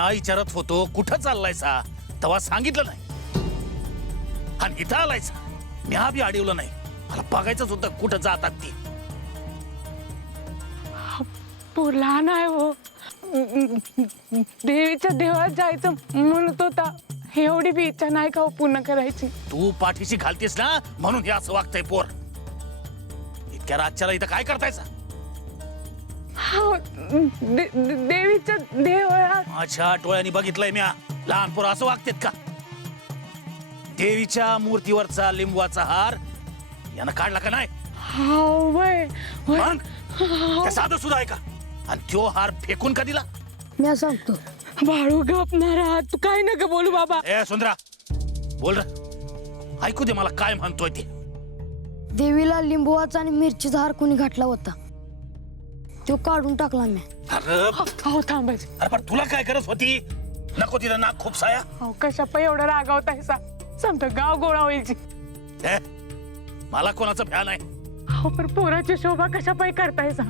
म्या विचारत होतो कुठं चाललायसा तेव्हा सांगितलं नाही आणि इथं आलायसा म्या बी अडवलं नाही मला बघायचंच होतं कुठं जातात ती पोर लहान आहे हो देवीच्या देवळात जायचं म्हणत होता एवढी बी इच्छा नाही का हो पूर्ण करायची तू पाठीशी घालतेस ना म्हणून हे असं वागतंय पोर इतक्या रातच्याला इथं काय करतायसा हो देवीच्या देवळात माझ्या डोळ्यांनी बघितलंय म्या लहान पोरं असं वागतेत का देवीच्या मूर्तीवरचा लिंबवाचा हार यानं काढला का नाही हो वय मग ते साधं सुद्धा आहे का आणि तो हार फेकून का दिला मी सांगतो बाळू गपणारा तू काय नका बोलू बाबा ए सुंदरा बोल र ऐकू दे मला काय म्हणतोय ते देवीला लिंबूवाचा आणि मिरचीचा हार कोणी घातला होता तो काढून टाकला मी अरे हो थांबायचं अरे पण तुला काय गरज होती नको तिथं नाक खूप साया हो कशा पाय एवढा रागावताय सा समजा गाव गोळा व्हायची ए, मला कोणाचं भ्या नाही हो पण पोराची शोभा कशा पाय करताय सा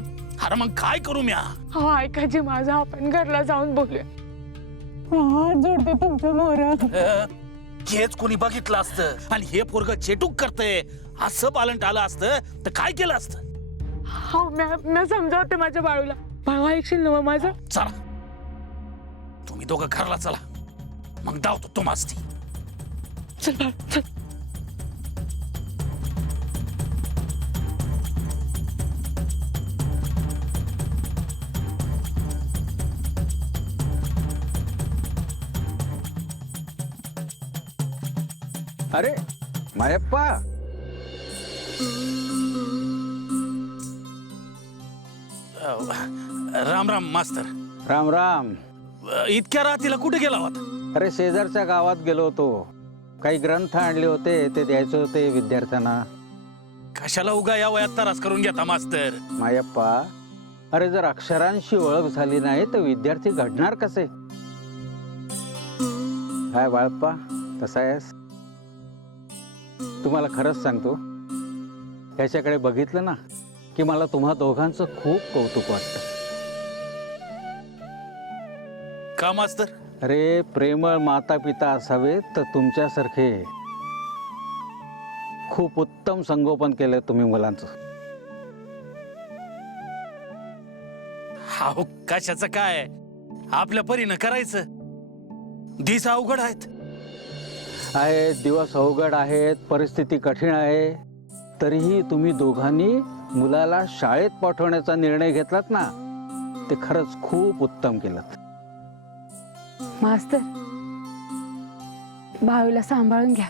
अरे मग काय करू म्या हो ऐका जी माझा आपण घरला जाऊन बोलूया जोडते तुमचं मोर हेच कोणी बघितलं असतं आणि हे पोरग चेटूक करतंय असं पालन आलं असतं तर काय केलं असतं हो मी समजावते माझ्या बाळूला बाळू ऐकशील ना माझं चला तुम्ही दोघं घरला चला मग धावतो तो मास्ती चल बाळू चल अरे मायप्पा राम राम मास्तर राम राम इतक्या रात्रीला कुठे गेला होता अरे शेजारच्या गावात गेलो होतो काही ग्रंथ आणले होते ते द्यायचे होते विद्यार्थ्यांना कशाला उगा या वयात त्रास करून घेता मास्तर मायप्पा अरे जर अक्षरांशी ओळख झाली नाही तर विद्यार्थी घडणार कसे काय बाळप्पा कसा आहेस तुम्हाला खरंच सांगतो याच्याकडे बघितलं ना की मला तुम्हा दोघांचं खूप कौतुक वाटतं का मास्तर अरे प्रेमळ माता पिता असावेत तर तुमच्यासारखे खूप उत्तम संगोपन केलं तुम्ही मुलांचं हा कशाचं काय आपल्या परीनं करायचं दिस अवघड आहेत आहे दिवस अवघड आहेत परिस्थिती कठीण आहे तरीही तुम्ही दोघांनी मुलाला शाळेत पाठवण्याचा निर्णय घेतलात ना ते खरंच खूप उत्तम केलं मास्तर बाळूला सांभाळून घ्या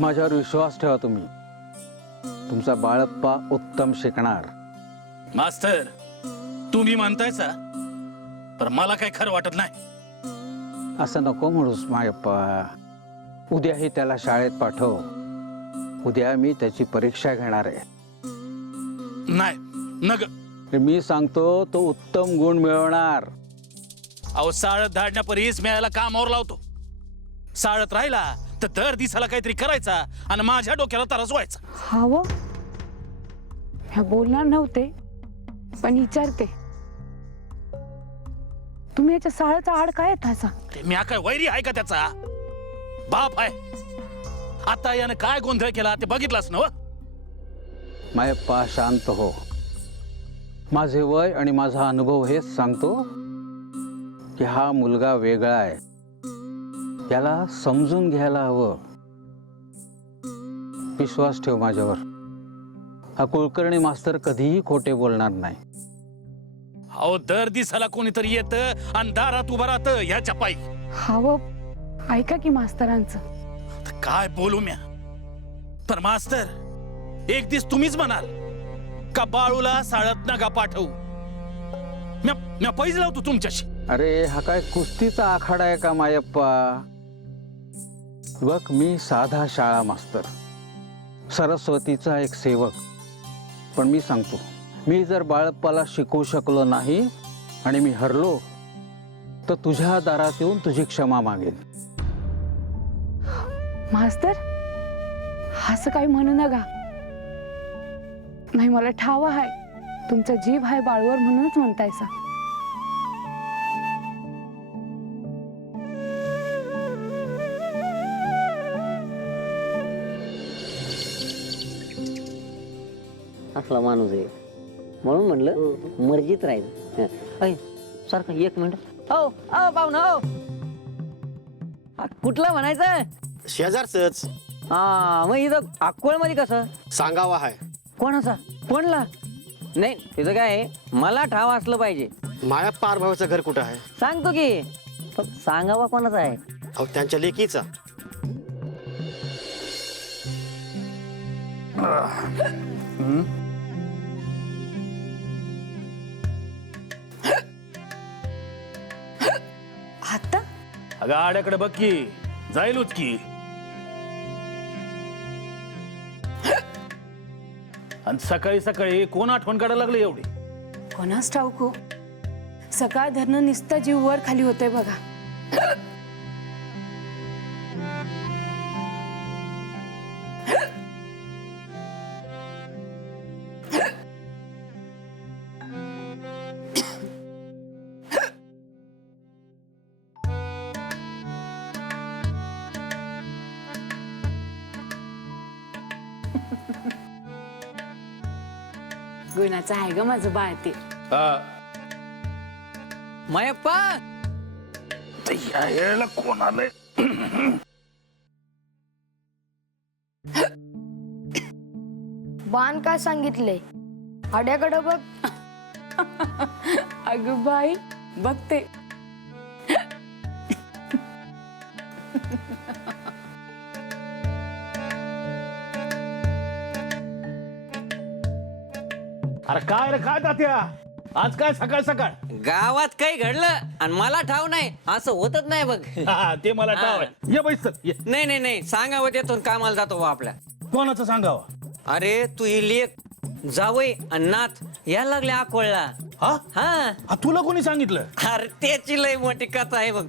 माझ्यावर विश्वास ठेवा तुम्ही तुमचा बाळप्पा उत्तम शिकणार मास्तर तुम्ही म्हणतायचा तर मला काय खरं वाटत नाही असं नको म्हणूस मायप्पा उद्याही त्याला शाळेत पाठव उद्या मी त्याची परीक्षा घेणार आहे नाही नग मी सांगतो तो उत्तम गुण मिळवणार अहो साळत धाडण्यापरीस मी याला कामावर लावतो साळत राहिला तर दर दिसाला काहीतरी करायचा आणि माझ्या डोक्याला त्रास व्हायचा हवं ह्या बोलणार नव्हते पण विचारते तुम्ही याच्या साळाचा आड काय येतासा ते मी काय वैरी आहे का त्याचा बाप आहे आता यानं काय गोंधळ केला ते बघितलंच ना मायप्पा शांत हो माझे वय आणि माझा अनुभव हेच सांगतो की हा मुलगा वेगळा आहे त्याला समजून घ्यायला हवं विश्वास ठेव माझ्यावर हा कुलकर्णी मास्तर कधीही खोटे बोलणार नाही अहो दर दिसाला कोणीतरी येतं आणि दारात उभं राहतं ह्याच्या पायी हवं ऐका की मास्तरांचं आता काय बोलू म्या पण मास्तर एक दिस तुम्हीच म्हणाल का बाळूला साळत नका पाठवू म्या पैसे लावतो तुमच्याशी अरे हा काय कुस्तीचा आखाडा आहे का मायप्पा बघ मी साधा शाळा मास्तर सरस्वतीचा एक सेवक पण मी सांगतो मी जर बाळप्पाला शिकवू शकलो नाही आणि मी हरलो तर तुझ्या दारात येऊन तुझी क्षमा मागेन मास्तर असं काही म्हणू नका नाही मला ठाव आहे तुमचा जीव आहे बाळूवर म्हणूनच म्हणतायसा असला माणूस आहे म्हणून म्हणलं मर्जीत राहायचं. अय सारखं 1 मिनिट. हो पाहुणा हो. कुठला म्हणायचं? शेजारच हा मग इथं अक्कोळ मध्ये कसं सांगावा आहे. कोणाचा कोणला नाही तिथं काय आहे, मला ठाव असलं पाहिजे. माया पार भावाचं घर कुठं आहे? सांगतो की पण सांगावा कोणाचा आहे. अहो त्यांच्या लेकीचा. आता अगं आड्याकडे बघ की जाईलच की. आणि सकाळी सकाळी कोण आठवण काढायला लागले एवढी? कोणास ठाऊक हो, सकाळ धरणं निस्ता जीव वर खाली होतंय बघा. गुणाचं आहे ग माझं बाळ ते. मायप्पा यायला कोण आलंय? बाण काय सांगितलंय? आड्याकडे बघ. अगं बाई बघते. अरे काय रे काय तात्या, आज काय सकाळ सकाळ? गावात काही घडलं आणि मला ठाव नाही असं होतच नाही बघ. हा, ते मला ठाव आहे. ये बैस चल, ये. नाही नाही नाही सांगावं त्यातून कामाला जातो बा आपल्या. कोणाचं सांगावं? अरे तू ही लेख जावई आणि नाथ यायला लागले अकोळला. हा हा हा, तुला कोणी सांगितलं? अरे त्याची लय मोठी कथा आहे बघ.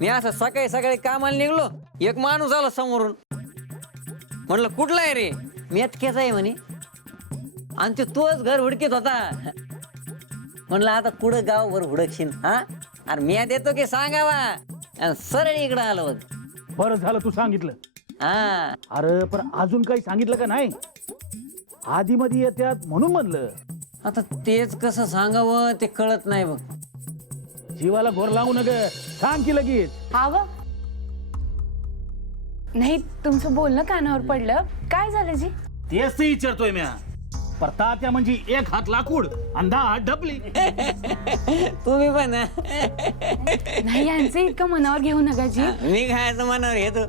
मी असं सकाळी सकाळी कामाला निघलो, एक माणूस आला समोरून. म्हणलं कुठला आहे रे? मेतकेचा आहे म्हणे. आणि ते तोच घर हुडकीत होता. म्हणलं आता कुठं गावभर हुडकशील हा? अरे मी देतो की सांगावा. आणि सरळ इकडं आलो बघ. बरं झालं तू सांगितलं. हा अरे पण अजून काही सांगितलं का नाही? आधी मध्ये येत्यात म्हणून म्हणलं. आता तेच कसं सांगावं ते कळत नाही बघ. जीवाला घोर लागू नका, सांग की लगेच. आव नाही, तुमचं बोलणं कानावर पडलं. काय झालं जी? तेच ते विचारतोय म्या. पर तात्या म्हणजे 1 हात लाकूड आणि 10 हात डबली. तुम्ही पण नाही, यांचं इतकं मनावर घेऊ नका जी. मी खायचं मनावर घेतो.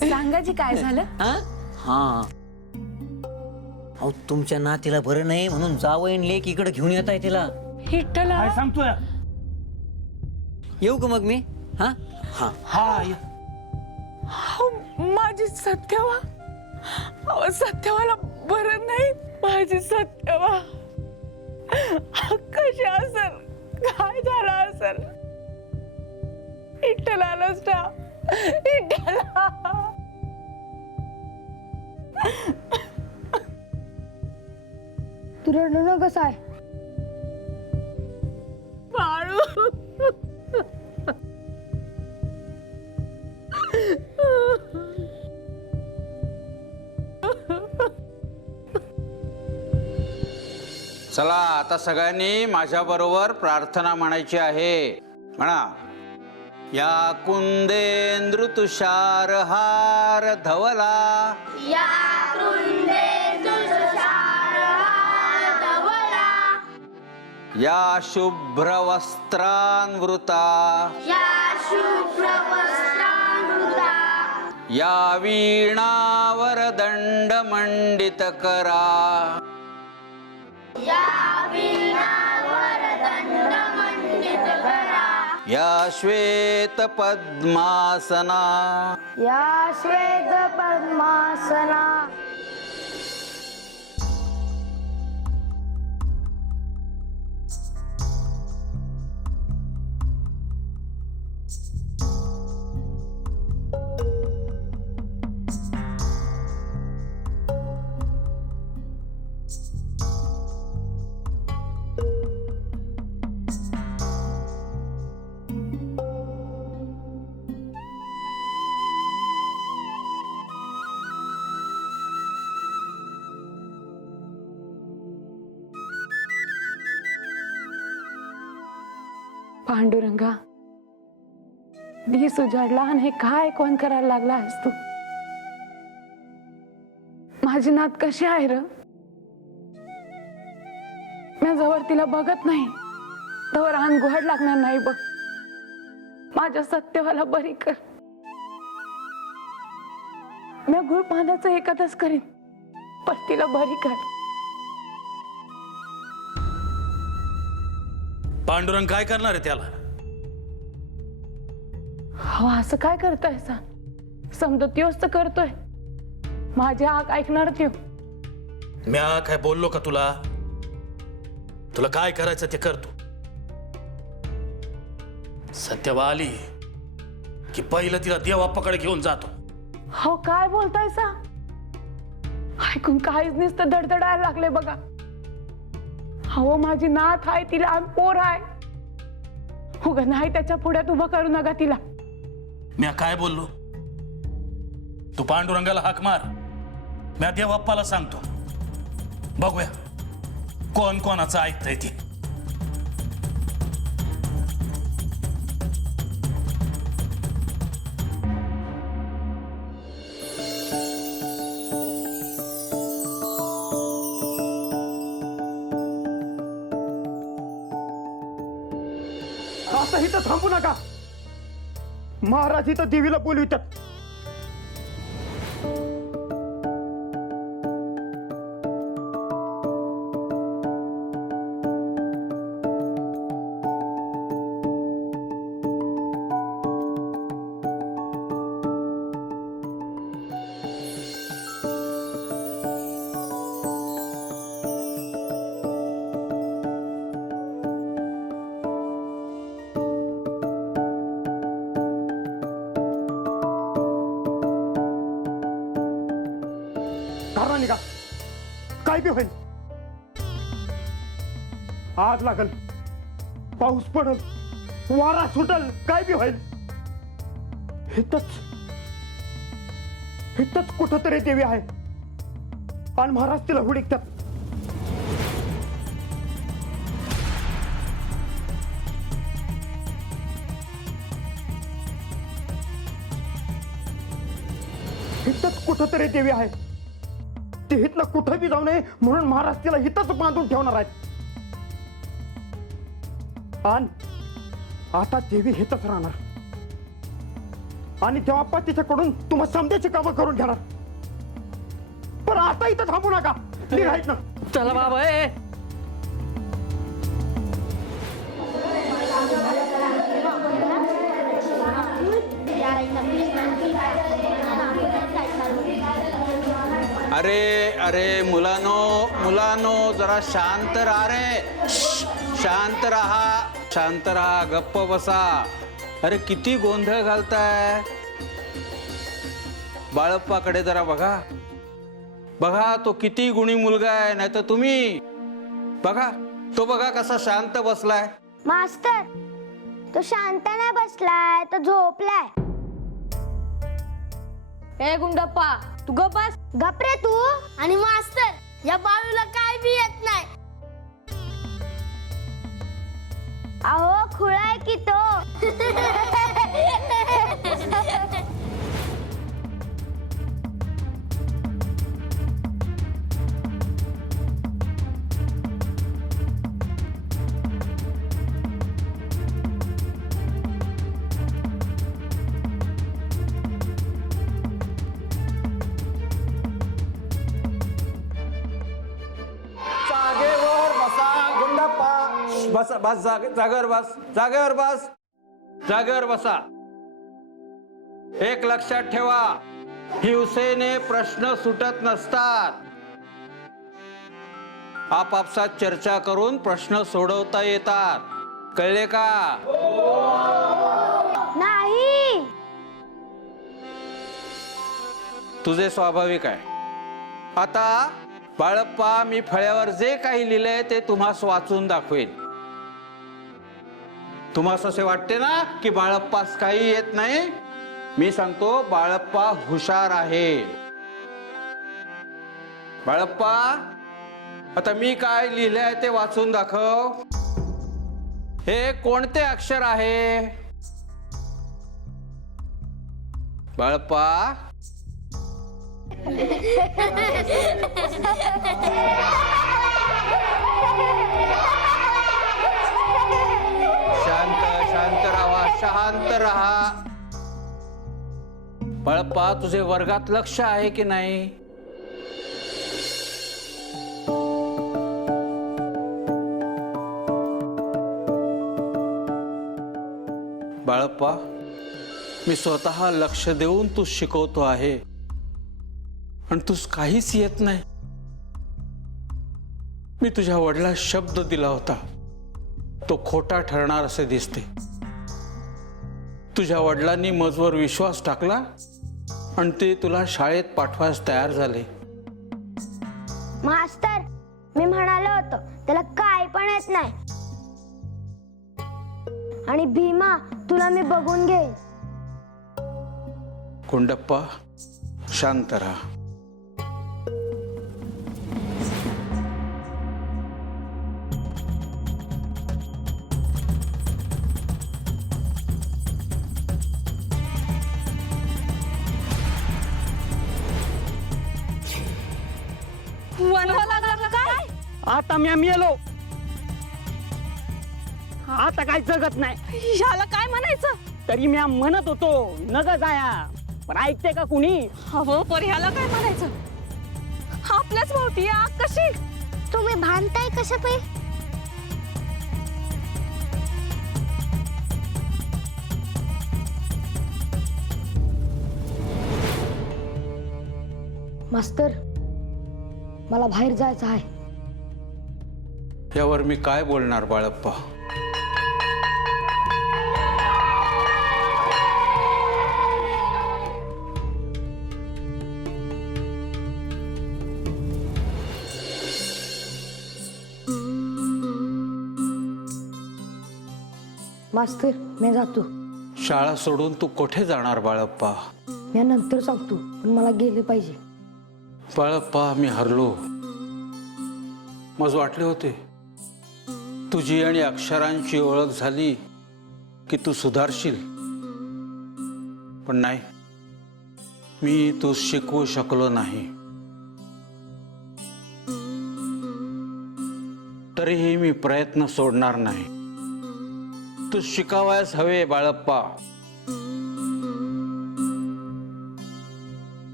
सांगा जी काय झालं. हा अहो तुमच्या नातीला बरं नाही म्हणून जावईन लेक इकडे घेऊन येत आहे तिला. हिट्टला काय सांगतोय? येऊ का मग मी? हा हा हा ये. माझी सत्यवा. अहो सत्यवाला बरं नाही. माझी सत्यवा कशी असेल, काय झालं असेल? हिट्टलाच ना, हिट्टला. तू रडणं कसं आहे? बाळू चला आता सगळ्यांनी माझ्या बरोबर प्रार्थना म्हणायची आहे. म्हणा. या कुंदेंद्र तुषार हार धवला, या शुभ्र वस्त्रान्वृता, या वीणावर दंड मंडित करा, या श्वेत पद्मासना, या श्वेत पद्मासना. पांडुरंगा, दिस उजाडला आणि हे काय कोण करायला लागला आहेस तू? माझी नात कशी आहे र? मी जवळ तिला बघत नाही तवर आन गुहाड लागणार नाही बघ. माझ्या सत्यवाला बरी कर. मी गुळ पाण्याचं एकादच करीन, पण तिला बरी कर. पांडुरंग काय करणार आहे त्याला? हो, असं काय करताय सा? समजा त्योच तर करतोय. माझी आग ऐकणार त्यो. म्या काय बोललो का तुला? तुला काय करायचं ते कर तू. सत्यवा आली की पहिलं तिला देवाप्पाकडे घेऊन जातो. हो, काय बोलताय सा? ऐकून काहीच नुसतं धडधडायला लागले बघा. हो, माझी नात आहे, तिला लहान पोर आहे. उगा नाही त्याच्या पुढ्यात उभं करू नका तिला. म्या काय बोललो? तू पांडुरंगाला हाक मार, म्या देवाप्पाला सांगतो. बघूया कोण कोणाचं ऐकतंय ते. आता इथं थांबू नका. महाराज इथं देवीला बोलवितात. घरा निघा, काय बी होईल. आग लागल, पाऊस पडल, वारा सुटल, काय बी होईल. इथंच कुठंतरी देवी आहे आणि महाराज तिला हुडकतात. इथंच कुठंतरी देवी आहे. ते हितलं कुठं बी जाऊ नये म्हणून महाराज तिला हितच बांधून ठेवणार आहेत. आणि आता देवी हितच राहणार आणि तेव्हा तिच्याकडून तुम्हा समजायची कामं करून घेणार. पण आता इथं थांबू नका, निघायच ना. चला बाबा. अरे अरे मुलानो जरा शांत राहा रे. शांत राहा, गप्प बसा. अरे किती गोंधळ घालताय. बाळप्पाकडे जरा बघा तो किती गुणी मुलगा आहे. नाही तर तुम्ही बघा, तो बघा कसा शांत बसलाय. मास्तर, तो शांत नाही बसलाय, तो झोपलाय. ए गुंडप्पा, तू गप बस. गप रे तू. आणि मास्तर, या बाळूला काय बी येत नाही. अहो, खुळा आहे की तो. जागेवर बसा गुंडप्पा. बस जागेवर बसा. एक लक्षात ठेवा, हिंसेने प्रश्न सुटत नसतात. आपापसात चर्चा करून प्रश्न सोडवता येतात. कळले का? नाही. तुझे स्वाभाविक आहे. आता बाळप्पा, मी फळ्यावर जे काही लिहिलंय ते तुम्हास वाचून दाखवेन. तुम्हास असे वाटते ना की बाळप्पास काही येत नाही? मी सांगतो, बाळप्पा हुशार आहे. बाळप्पा, आता मी काय लिहिलंय ते वाचून दाखव. हे कोणते अक्षर आहे? बाळप्पा, शांत राहा, शांत राहा. बाळप्पा, तुझे वर्गात लक्ष आहे की नाही? बाळप्पा, मी स्वतः लक्ष देऊन तू शिकवतो आहे आणि तूच काहीच येत नाही. मी तुझ्या वडिलांना शब्द दिला होता, तो खोटा ठरणार असे दिसते. तुझ्या वडिलांनी मजवर विश्वास टाकला आणि ते तुला शाळेत पाठवायला तयार झाले. मास्तर, मी म्हणालो होतो त्याला काय पण येत नाही. आणि भीमा, तुला मी बघून घेईन. कुंडप्पा, शांत राहा. वनवा लागला का काय? आता मी मेलो, आता काय जगत नाही. ह्याला काय म्हणायचं? तरी मी म्हणत होतो नग जाया, पण ऐकते का कुणी? हवं पर ह्याला काय म्हणायचं? आपल्याच भोवती आग कशी? तुम्ही भांडताय कसं पे? मास्तर, मला बाहेर जायचं आहे. यावर मी काय बोलणार बाळप्पा? मास्तर, मी जातो. शाळा सोडून तू कुठे जाणार बाळप्पा? मी नंतर सांगतो, पण मला गेले पाहिजे. बाळप्पा, मी हरलो. मज वाटले होते तुझी आणि अक्षरांची ओळख झाली की तू सुधारशील, पण नाही, मी तू शिकवू शकलो नाही. तरीही मी प्रयत्न सोडणार नाही. तू शिकावयास हवे बाळप्पा.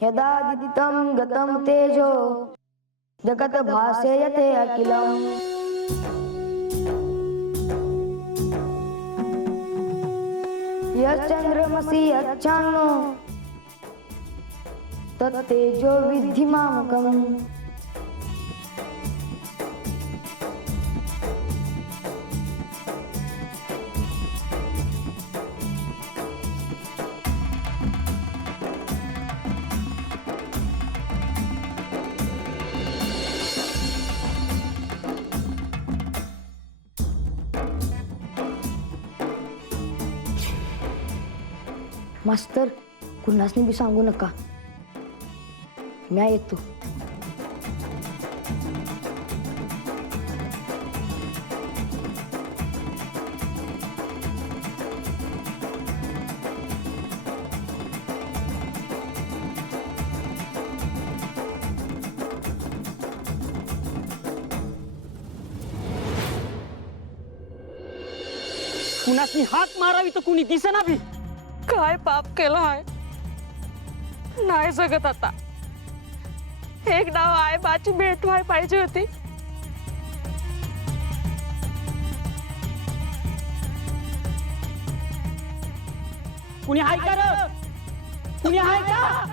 यदा दिदितं गतं तेजो जगत भासेयते अखिलम्. यश्चंद्रमसि यच्चान्नो तत्तेजो विद्धि मामकम्. मास्तर, कुणासनी बी सांगू नका, मी येतो. कुणासनी हाक मारावी तर कुणी दिसेना बी. काय पाप केलं आहे? नाही जगत आता. एक डाव आई बाची भेट व्हाय पाहिजे होती. कुणी हाय का रे? कुणी हाय का?